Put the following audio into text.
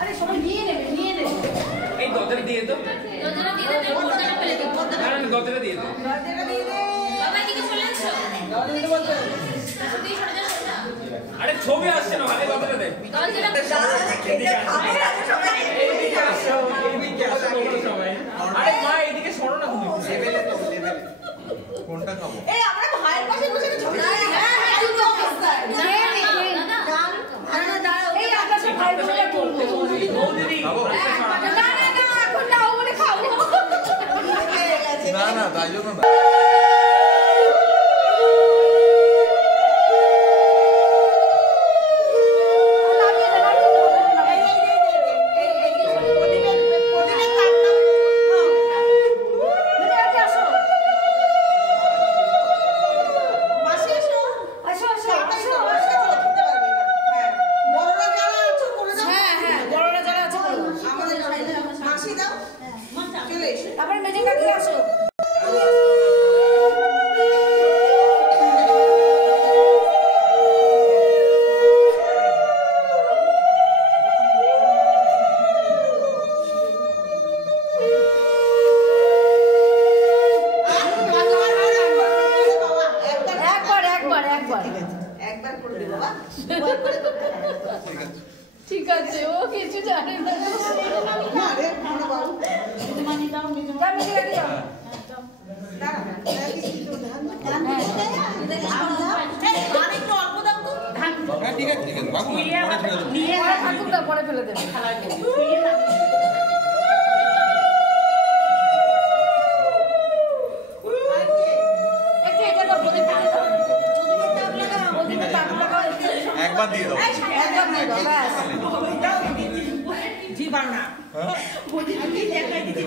আরে সবাই নিয়ে নেবে এই দরজাটা দিয়ে দাও পর্দাটা ফেলে দাও দরজাটা দিয়ে দাও বাবা এদিকে চলে আসো আরে ছবি আসছে না ভালো দরজাটা দে আরে মা এদিকে সরো না তুমি লেভেলে তো লেভেলে কোনটা খাবো এই আমরা ভাইয়ের পাশে বসে ছবি হ্যাঁ এই অবস্থা এই আমরা সব ভাই বলে তুলবো দিদি না এখন না ওরে খাবো না তাই জন্য না ঠিক আছে ও কিছু জানে না আরে ভালো বাবু মানে দাও নিজে আমি দিয়ে দাও দাঁড়া কিছু ধান আর একটু অল্প দাও তো ধান হ্যাঁ ঠিক আছে বাবু নিয়ে ঠাকুরটা পরে ফেলে দেবে খালা একবার দিয়ে দাও ব্যাস জি বানা বলি আমি দেখাই দিচ্ছি